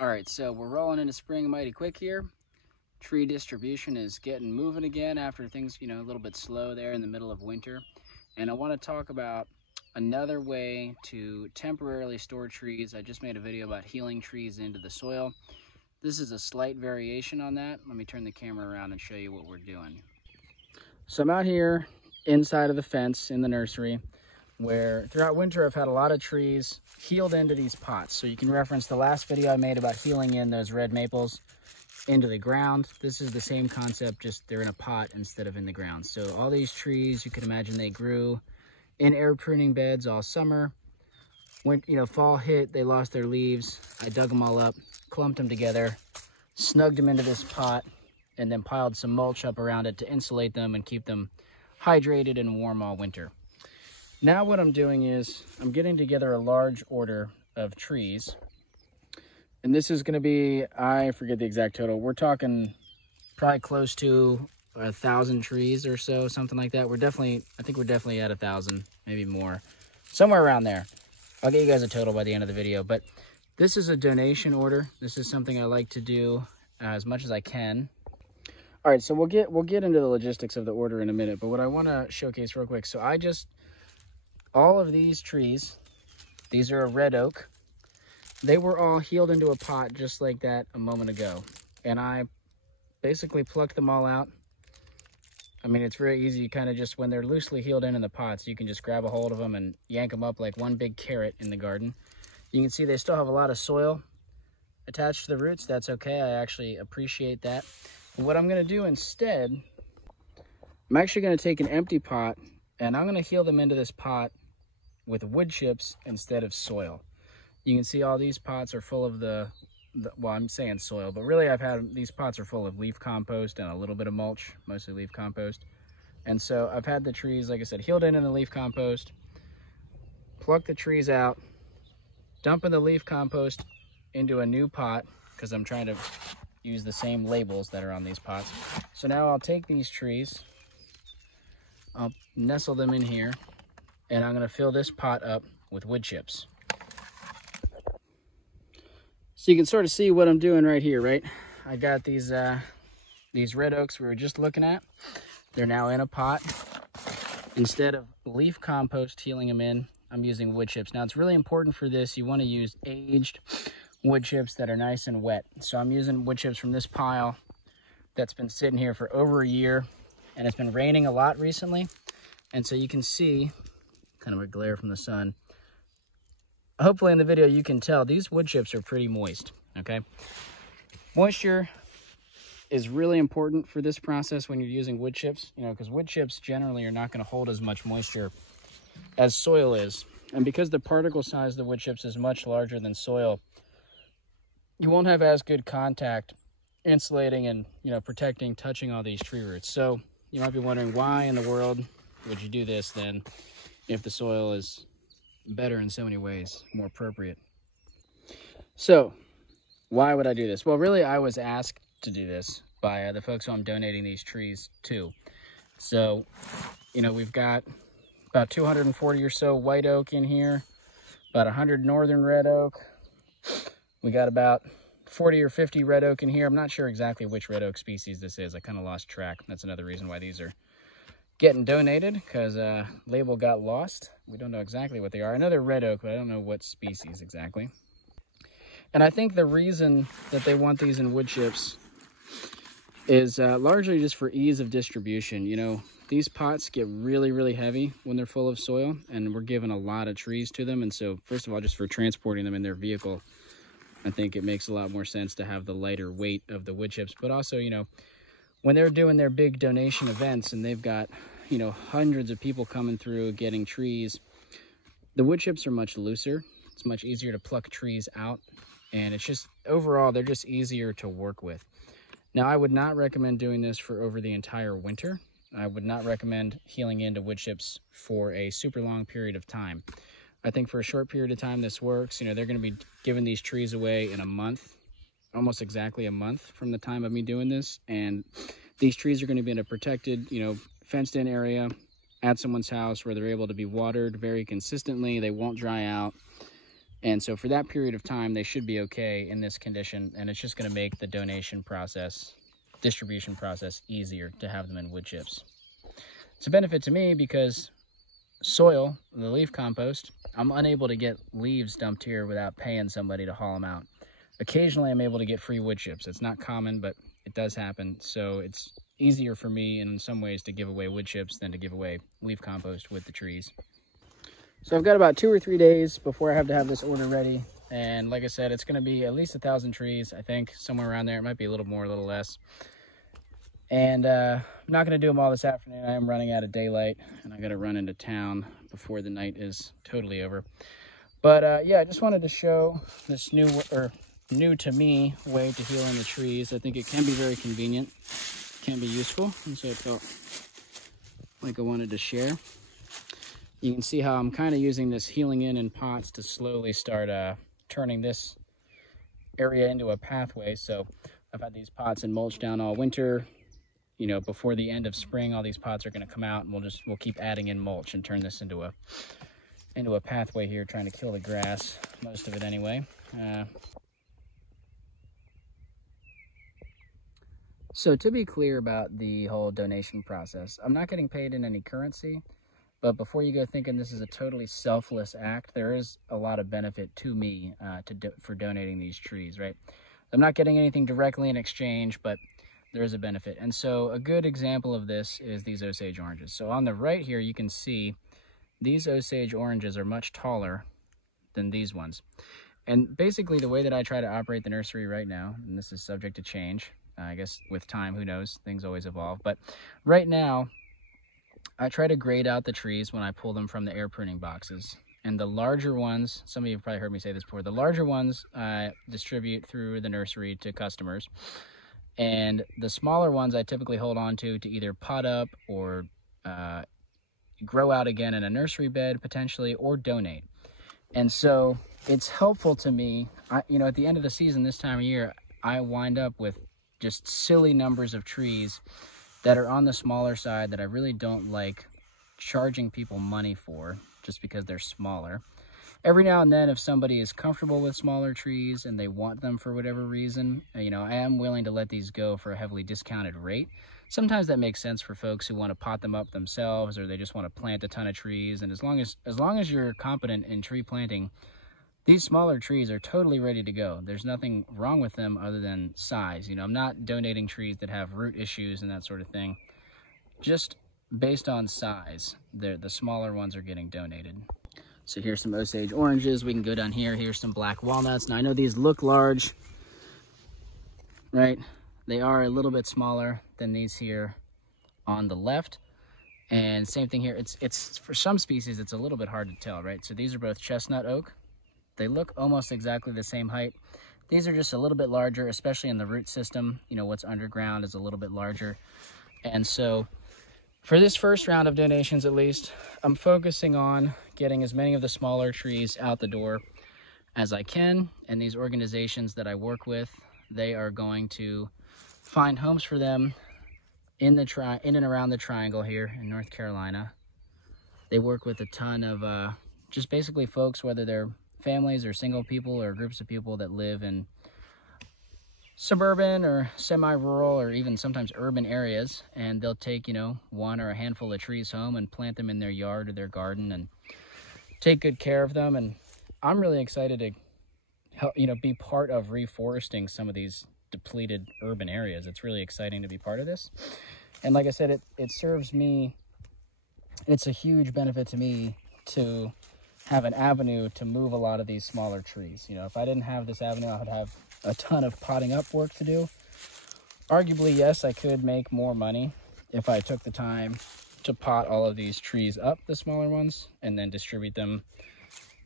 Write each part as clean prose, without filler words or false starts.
All right, so we're rolling into spring mighty quick here. Tree distribution is getting moving again after things, a little bit slow there in the middle of winter. And I want to talk about another way to temporarily store trees. I just made a video about healing trees into the soil. This is a slight variation on that. Let me turn the camera around and show you what we're doing. So I'm out here inside of the fence in the nursery, where throughout winter I've had a lot of trees healed into these pots. So you can reference the last video I made about healing in those red maples into the ground. This is the same concept, just they're in a pot instead of in the ground. So all these trees, you can imagine they grew in air pruning beds all summer. When fall hit, they lost their leaves. I dug them all up, clumped them together, snugged them into this pot, and then piled some mulch up around it to insulate them and keep them hydrated and warm all winter. Now what I'm doing is I'm getting together a large order of trees. And this is going to be, I forget the exact total. We're talking probably close to 1,000 trees or so, something like that. I think we're definitely at 1,000, maybe more. Somewhere around there. I'll get you guys a total by the end of the video. But this is a donation order. This is something I like to do as much as I can. All right, so we'll get into the logistics of the order in a minute. But what I want to showcase real quick. So all of these trees, these are a red oak. They were all healed into a pot just like that a moment ago. And I basically plucked them all out. I mean, it's very easy, kind of just when they're loosely healed in the pots, you can just grab a hold of them and yank them up like one big carrot in the garden. You can see they still have a lot of soil attached to the roots. That's okay, I actually appreciate that. And what I'm gonna do instead, I'm actually gonna take an empty pot and I'm gonna heal them into this pot with wood chips instead of soil. You can see all these pots are full of well, I'm saying soil, but really these pots are full of leaf compost and a little bit of mulch, mostly leaf compost. And so I've had the trees, like I said, healed in the leaf compost, pluck the trees out, dumping the leaf compost into a new pot, because I'm trying to use the same labels that are on these pots. So now I'll take these trees, I'll nestle them in here, and I'm going to fill this pot up with wood chips. So you can sort of see what I'm doing right here, right? I got these red oaks we were just looking at. They're now in a pot. Instead of leaf compost healing them in, I'm using wood chips. Now it's really important for this, you want to use aged wood chips that are nice and wet. So I'm using wood chips from this pile that's been sitting here for over a year, and it's been raining a lot recently. And so you can see kind of a glare from the sun. Hopefully in the video you can tell these wood chips are pretty moist, okay? Moisture is really important for this process when you're using wood chips, because wood chips generally are not going to hold as much moisture as soil is. And because the particle size of the wood chips is much larger than soil, you won't have as good contact insulating and, protecting, touching all these tree roots. So you might be wondering, why in the world would you do this then if the soil is better in so many ways, more appropriate? So why would I do this? Well, really, I was asked to do this by the folks who I'm donating these trees to. So, we've got about 240 or so white oak in here, about 100 northern red oak. We got about 40 or 50 red oak in here. I'm not sure exactly which red oak species this is. I kind of lost track. That's another reason why these are getting donated, because label got lost. We don't know exactly what they are. Another red oak, but I don't know what species exactly. And I think the reason that they want these in wood chips is largely just for ease of distribution. These pots get really, really heavy when they're full of soil, and we're giving a lot of trees to them. And so, first of all, just for transporting them in their vehicle, I think it makes a lot more sense to have the lighter weight of the wood chips. But also, when they're doing their big donation events and they've got, hundreds of people coming through getting trees, the wood chips are much looser. It's much easier to pluck trees out, and it's just, overall, they're just easier to work with. Now, I would not recommend doing this for over the entire winter. I would not recommend healing into wood chips for a super long period of time. I think for a short period of time this works. They're going to be giving these trees away in a month, almost exactly a month from the time of me doing this. And these trees are going to be in a protected, fenced in area at someone's house where they're able to be watered very consistently. They won't dry out. And so for that period of time, they should be okay in this condition, and it's just going to make the distribution process easier to have them in wood chips. It's a benefit to me because soil, the leaf compost, I'm unable to get leaves dumped here without paying somebody to haul them out. Occasionally, I'm able to get free wood chips. It's not common, but it does happen. So it's easier for me in some ways to give away wood chips than to give away leaf compost with the trees. So I've got about 2 or 3 days before I have to have this order ready. And like I said, it's going to be at least 1,000 trees, I think, somewhere around there. It might be a little more, a little less. And I'm not going to do them all this afternoon. I am running out of daylight, and I got to run into town before the night is totally over. But yeah, I just wanted to show this new to me way to heal in the trees. I think it can be very convenient, can be useful, and so I felt like I wanted to share. You can see how I'm kind of using this healing in pots to slowly start turning this area into a pathway. So I've had these pots in mulch down all winter. You know, before the end of spring, all these pots are going to come out, and we'll keep adding in mulch and turn this into a pathway here, trying to kill the grass, most of it anyway. So to be clear about the whole donation process, I'm not getting paid in any currency, but before you go thinking this is a totally selfless act, there is a lot of benefit to me for donating these trees, right? I'm not getting anything directly in exchange, but there is a benefit. And so a good example of this is these Osage oranges. So on the right here, you can see these Osage oranges are much taller than these ones. And basically the way that I try to operate the nursery right now, and this is subject to change, I guess with time, who knows, things always evolve. But right now, I try to grade out the trees when I pull them from the air pruning boxes. And the larger ones, some of you have probably heard me say this before, the larger ones I distribute through the nursery to customers. And the smaller ones I typically hold on to either pot up or grow out again in a nursery bed potentially, or donate. And so it's helpful to me, you know, at the end of the season this time of year, I wind up with just silly numbers of trees that are on the smaller side that I really don't like charging people money for just because they're smaller. Every now and then, if somebody is comfortable with smaller trees and they want them for whatever reason, you know, I am willing to let these go for a heavily discounted rate. Sometimes that makes sense for folks who want to pot them up themselves, or they just want to plant a ton of trees. And as long as you're competent in tree planting, these smaller trees are totally ready to go. There's nothing wrong with them other than size. You know, I'm not donating trees that have root issues and that sort of thing. Just based on size, the smaller ones are getting donated. So here's some Osage oranges. We can go down here. Here's some black walnuts. Now I know these look large, right? They are a little bit smaller than these here on the left. And same thing here. It's for some species, it's a little bit hard to tell, right? So these are both chestnut oak. They look almost exactly the same height. These are just a little bit larger, especially in the root system. You know, what's underground is a little bit larger. And so for this first round of donations, at least, I'm focusing on getting as many of the smaller trees out the door as I can. And these organizations that I work with, they are going to find homes for them in and around the triangle here in North Carolina. They work with a ton of just basically folks, whether they're families or single people or groups of people that live in suburban or semi-rural or even sometimes urban areas, and they'll take, you know, one or a handful of trees home and plant them in their yard or their garden and take good care of them. And I'm really excited to help, you know, be part of reforesting some of these depleted urban areas. It's really exciting to be part of this. And like I said, it serves me, it's a huge benefit to me to have an avenue to move a lot of these smaller trees. You know, if I didn't have this avenue, I would have a ton of potting up work to do. Arguably, yes, I could make more money if I took the time to pot all of these trees up, the smaller ones, and then distribute them,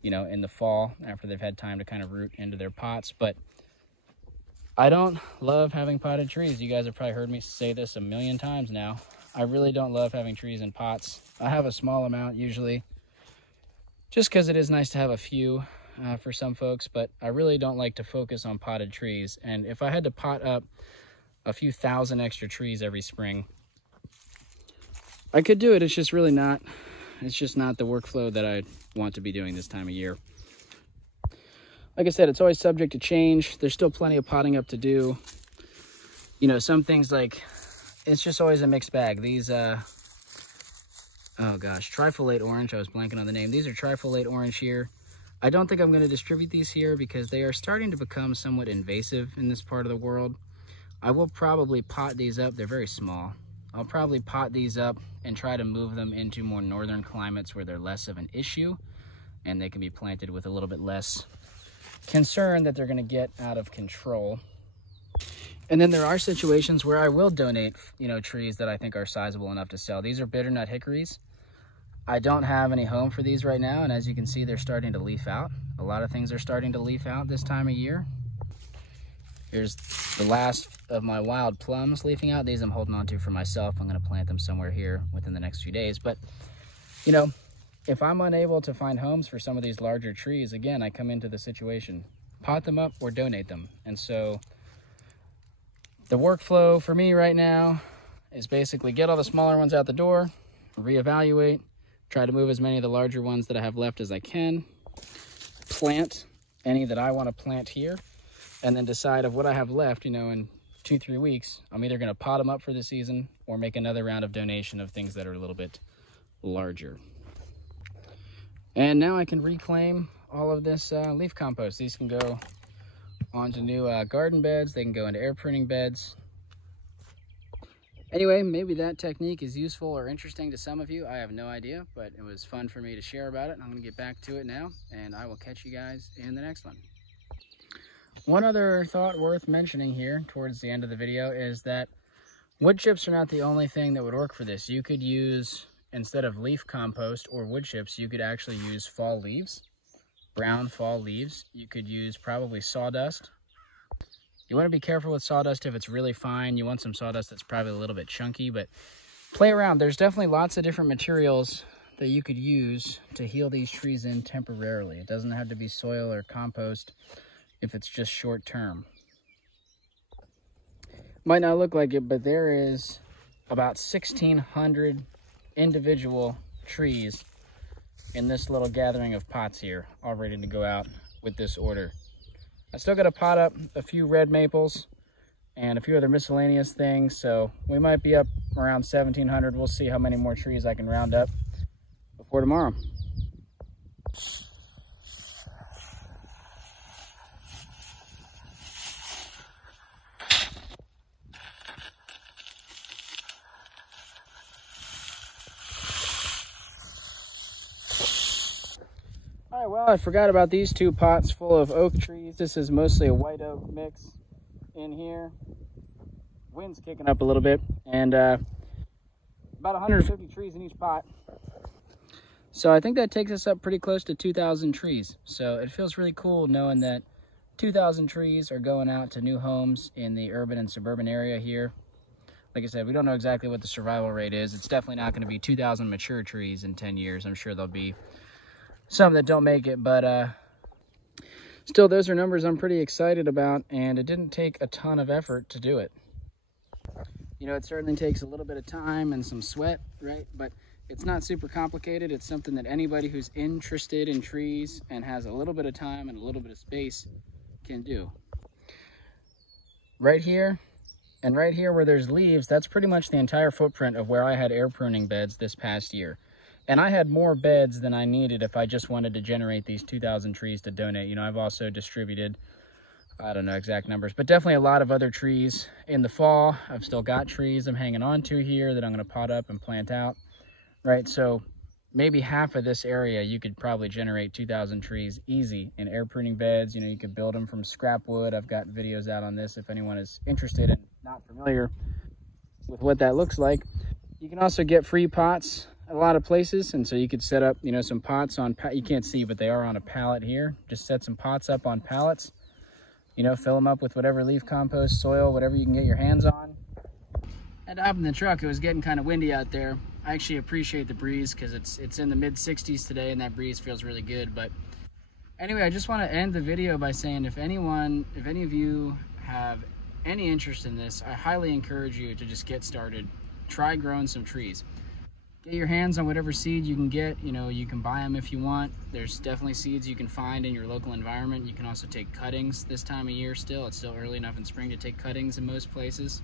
you know, in the fall after they've had time to kind of root into their pots. But I don't love having potted trees. You guys have probably heard me say this a million times now. I really don't love having trees in pots. I have a small amount usually, just because it is nice to have a few for some folks, but I really don't like to focus on potted trees. And if I had to pot up a few thousand extra trees every spring, I could do it. It's just really not, it's just not the workflow that I want to be doing this time of year. like I said, it's always subject to change. There's still plenty of potting up to do. You know, some things like, it's just always a mixed bag. These, oh gosh, trifoliate orange, I was blanking on the name. These are trifoliate orange here. I don't think I'm going to distribute these here because they are starting to become somewhat invasive in this part of the world. I will probably pot these up. They're very small. I'll probably pot these up and try to move them into more northern climates where they're less of an issue and they can be planted with a little bit less concern that they're going to get out of control. And then there are situations where I will donate, you know, trees that I think are sizable enough to sell. These are bitternut hickories. I don't have any home for these right now, and as you can see, they're starting to leaf out. A lot of things are starting to leaf out this time of year. Here's the last of my wild plums leafing out. These I'm holding on to for myself. I'm going to plant them somewhere here within the next few days. But, you know, if I'm unable to find homes for some of these larger trees, again, I come into the situation, pot them up or donate them. And so the workflow for me right now is basically get all the smaller ones out the door, reevaluate, try to move as many of the larger ones that I have left as I can, plant any that I want to plant here, and then decide of what I have left, you know, in 2-3 weeks. I'm either going to pot them up for the season or make another round of donation of things that are a little bit larger. And now I can reclaim all of this leaf compost. These can go onto new garden beds. They can go into air pruning beds. Anyway, maybe that technique is useful or interesting to some of you. I have no idea, but it was fun for me to share about it. I'm going to get back to it now, and I will catch you guys in the next one. One other thought worth mentioning here towards the end of the video is that wood chips are not the only thing that would work for this. You could use, instead of leaf compost or wood chips, you could actually use fall leaves, brown fall leaves. You could use probably sawdust. You want to be careful with sawdust if it's really fine. You want some sawdust that's probably a little bit chunky, but play around. There's definitely lots of different materials that you could use to heal these trees in temporarily. It doesn't have to be soil or compost if it's just short term. Might not look like it, but there is about 1,600 individual trees in this little gathering of pots here, all ready to go out with this order. I still got to pot up a few red maples and a few other miscellaneous things, so we might be up around 1,700. We'll see how many more trees I can round up before tomorrow. All right, well, I forgot about these 2 pots full of oak trees. This is mostly a white oak mix in here. Wind's kicking up a little bit, and about 150 trees in each pot. So I think that takes us up pretty close to 2,000 trees. So it feels really cool knowing that 2,000 trees are going out to new homes in the urban and suburban area here. Like I said, we don't know exactly what the survival rate is. It's definitely not going to be 2,000 mature trees in 10 years. I'm sure there'll be some that don't make it, but still, those are numbers I'm pretty excited about, and it didn't take a ton of effort to do it. You know, it certainly takes a little bit of time and some sweat, right? But it's not super complicated. It's something that anybody who's interested in trees and has a little bit of time and a little bit of space can do. Right here and right here where there's leaves, that's pretty much the entire footprint of where I had air pruning beds this past year. And I had more beds than I needed if I just wanted to generate these 2,000 trees to donate. You know, I've also distributed, I don't know exact numbers, but definitely a lot of other trees in the fall. I've still got trees I'm hanging on to here that I'm going to pot up and plant out, right? So maybe half of this area, you could probably generate 2,000 trees easy in air pruning beds. You know, you could build them from scrap wood. I've got videos out on this if anyone is interested and not familiar with what that looks like. You can also get free pots a lot of places, and so you could set up, you know, some pots on, you can't see, but they are on a pallet here. Just set some pots up on pallets, you know, fill them up with whatever leaf compost, soil, whatever you can get your hands on. And up in the truck, it was getting kind of windy out there. I actually appreciate the breeze because it's in the mid 60s today, and that breeze feels really good. But anyway, I just want to end the video by saying if any of you have any interest in this, I highly encourage you to just get started. Try growing some trees. get your hands on whatever seed you can get. You know, you can buy them if you want. There's definitely seeds you can find in your local environment. You can also take cuttings this time of year still. It's still early enough in spring to take cuttings in most places.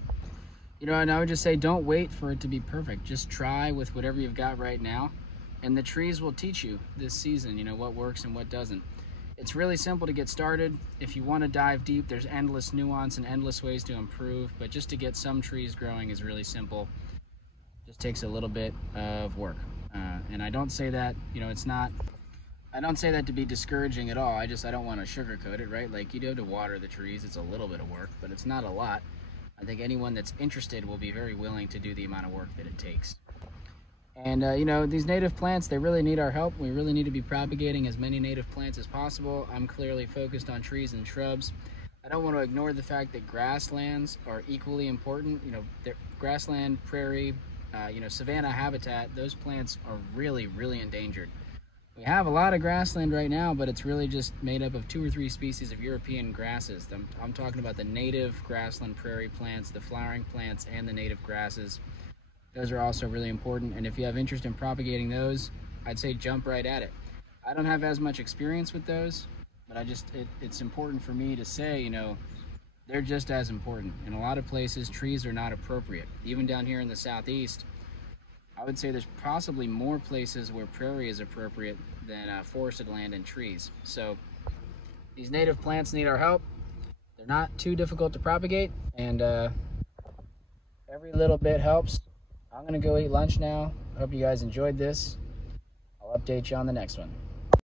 You know, and I would just say don't wait for it to be perfect. Just try with whatever you've got right now. And the trees will teach you this season, you know, what works and what doesn't. It's really simple to get started. If you want to dive deep, there's endless nuance and endless ways to improve. But just to get some trees growing is really simple. Just takes a little bit of work. And I don't say that, you know, I don't say that to be discouraging at all. I don't want to sugarcoat it, right? Like, you do have to water the trees. It's a little bit of work, but it's not a lot. I think anyone that's interested will be very willing to do the amount of work that it takes. And you know, these native plants, they really need our help. We really need to be propagating as many native plants as possible. I'm clearly focused on trees and shrubs. I don't want to ignore the fact that grasslands are equally important. You know, grassland, prairie, you know, savanna habitat, those plants are really, really endangered. We have a lot of grassland right now, but it's really just made up of 2 or 3 species of European grasses. I'm talking about the native grassland prairie plants, the flowering plants, and the native grasses. Those are also really important, and if you have interest in propagating those, I'd say jump right at it. I don't have as much experience with those, but it's important for me to say, you know, they're just as important. In a lot of places, trees are not appropriate. Even down here in the southeast, I would say there's possibly more places where prairie is appropriate than forested land and trees. So these native plants need our help. They're not too difficult to propagate, and every little bit helps. I'm gonna go eat lunch now. I hope you guys enjoyed this. I'll update you on the next one.